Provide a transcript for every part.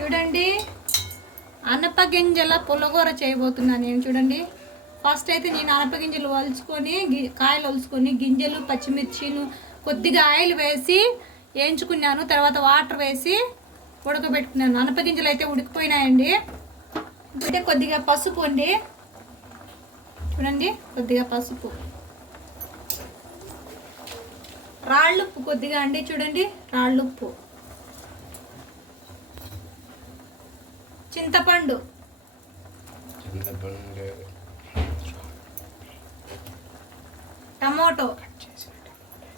చూడండి, అనపగింజల పులగూర చేయబోతున్నాను నేను. చూడండి, ఫస్ట్ అయితే నేను అనపగింజలు వలుచుకొని కాయలు వలుచుకొని గింజలు పచ్చిమిర్చిను కొద్దిగా ఆయిల్ వేసి వేయించుకున్నాను. తర్వాత వాటర్ వేసి ఉడకబెట్టుకున్నాను. అనపగింజలు అయితే ఉడికిపోయినాయండి. అంటే కొద్దిగా పసుపు అండి, చూడండి కొద్దిగా పసుపు, రాళ్ళుప్పు కొద్దిగా అండి, చూడండి రాళ్ళుప్పు, చింతపండు, టమాటో,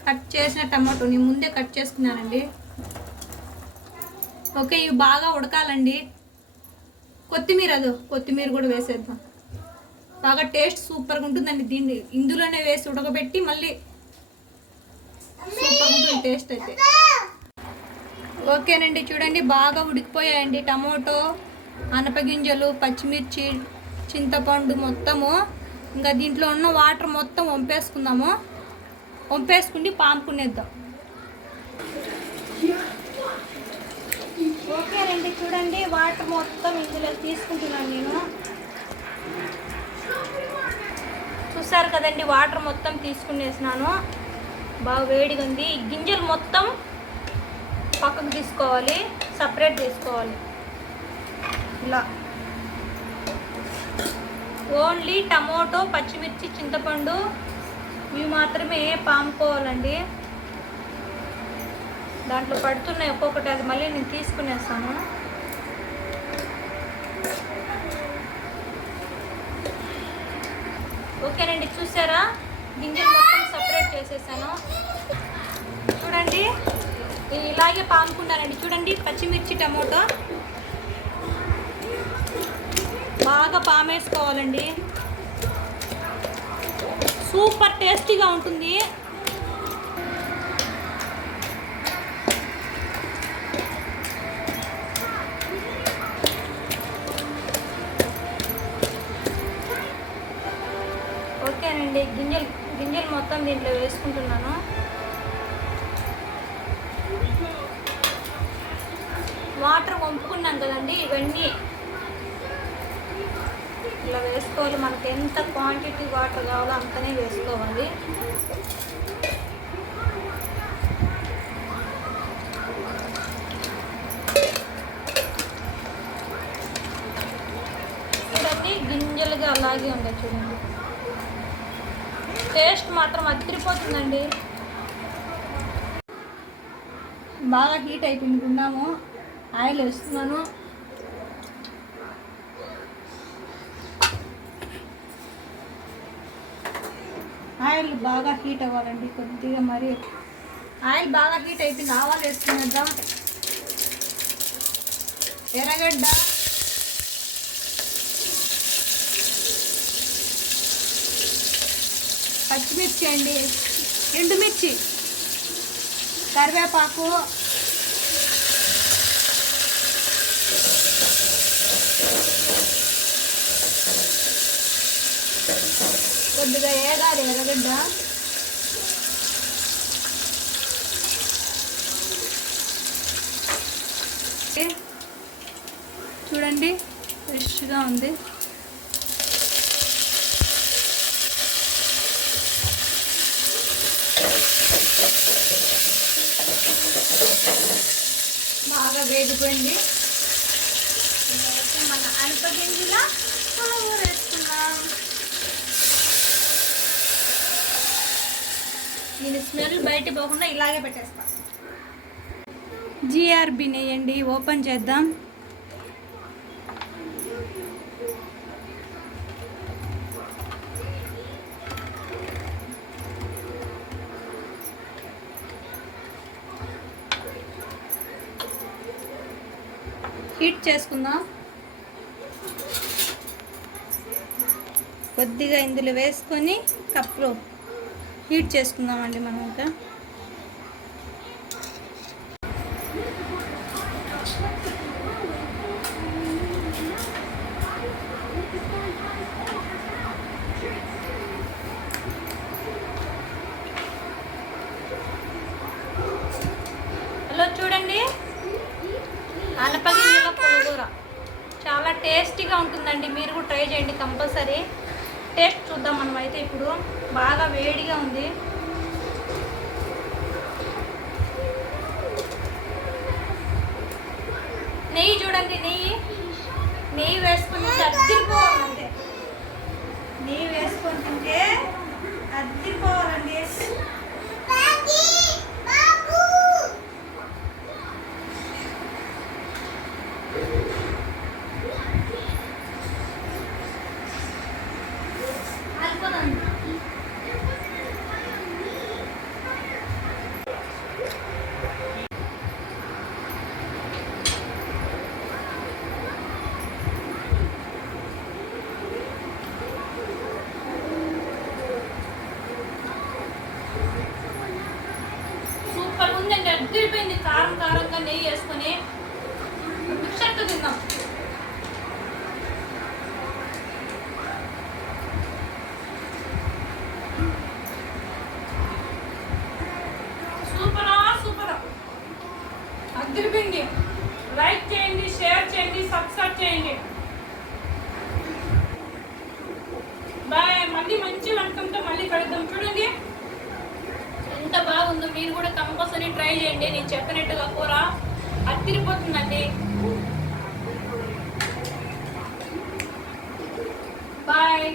కట్ చేసిన టమాటో నేను ముందే కట్ చేసుకున్నానండి. ఓకే, ఇవి బాగా ఉడకాలండి. కొత్తిమీర కూడా వేసేద్దాం. బాగా టేస్ట్ సూపర్గా ఉంటుందండి. దీన్ని ఇందులోనే వేసి ఉడకబెట్టి మళ్ళీ సూపర్గా ఉంటుంది టేస్ట్ అయితే. ఓకేనండి, చూడండి బాగా ఉడికిపోయాయండి టమాటో, అనపగింజలు, పచ్చిమిర్చి, చింతపండు మొత్తము. ఇంకా దీంట్లో ఉన్న వాటర్ మొత్తం వంపేసుకుని పాముకునేద్దాం. ఓకేనండి, చూడండి వాటర్ మొత్తం ఇందులో తీసుకుంటున్నాను నేను. చూసారు కదండి, వాటర్ మొత్తం తీసుకునేసినాను. బాగా వేడిగా ఉంది. గింజలు మొత్తం పక్కకు తీసుకోవాలి, సపరేట్ తీసుకోవాలి. ఇలా ఓన్లీ టమోటో, పచ్చిమిర్చి, చింతపండు ఇవి మాత్రమే పాముకోవాలండి. దాంట్లో పడుతున్నాయి ఒక్కొక్కటి, అది మళ్ళీ నేను తీసుకునేస్తాను. ఓకేనండి, చూసారా గింజలు మొత్తం సపరేట్ చేసేసాను. చూడండి ఇలాగే పాముకున్నానండి. చూడండి పచ్చిమిర్చి, టమోటో బాగా పామేసుకోవాలండి. సూపర్ టేస్టీగా ఉంటుంది. ఓకేనండి, గింజలు మొత్తం దీంట్లో వేసుకుంటున్నాను. వాటర్ వంపుకున్నాం కదండి, ఇవన్నీ ఇలా వేసుకోవాలి. మనకి ఎంత క్వాంటిటీ వాటర్ కావాలో అంతనే వేసుకోవాలి. చూడండి గింజలుగా అలాగే ఉన్నాయి. చూడండి టేస్ట్ మాత్రం అదిరిపోతుందండి. బాగా హీట్ అయిపోయింటున్నాము. ఆయిల్ వేస్తున్నాను. ఆయిల్ బాగా హీట్ అవ్వాలండి కొద్దిగా. మరి ఆయిల్ బాగా హీట్ అయిపోయింది. ఆవాలు వేసుకునేద్దాం. ఎర్రగడ్డ, పచ్చిమిర్చి అండి, ఎండుమిర్చి, కరివేపాకు, కొద్దిగా వేగాలి ఎర్రగడ్డ. చూడండి ఫ్రెష్గా ఉంది. బాగా వేగిపోయింది. మన అనపగింజల పులగూర వేసుకున్నాం. దీని స్మెల్ బయట పోకుండా ఇలాగే పెట్టేస్తాం. జిఆర్బి నెయ్యండి, ఓపెన్ చేద్దాం. హీట్ చేసుకుందాం. కొద్దిగా ఇందులో వేసుకొని కప్లో హీట్ చేసుకుందామండి మనం. ఇంకా హలో చూడండి, అనపగింజల పులిహోర చాలా టేస్టీగా ఉంటుందండి. మీరు కూడా ట్రై చేయండి కంపల్సరీ. టేస్ట్ చూద్దాం మనం అయితే. ఇప్పుడు బాగా వేడిగా ఉంది. నెయ్యి చూడండి, నెయ్యి వేసుకుని అద్దిరిపోవాలంటే, నెయ్యి వేసుకొని తింటే అద్దిరిపోవాలండి. సూపర్ ఉందండి, అద్దరిపోయింది. కారం కారంగా నెయ్యి వేసుకొని మిక్సర్తో తిందాం. సూపరా సూపరా, అద్దరిపోయింది. లైక్ చేయండి, షేర్ చేయండి, సబ్స్క్రైబ్ చేయండి. బాయ్. మళ్ళీ మంచి వంటకంతో మళ్ళీ కలుద్దాం. చూడండి ఎంత బాగుందో. మీరు కూడా కంపల్సరీ ట్రై చేయండి. నేను చెప్పినట్టుగా కూర అత్తిరిపోతుందండి. బాయ్.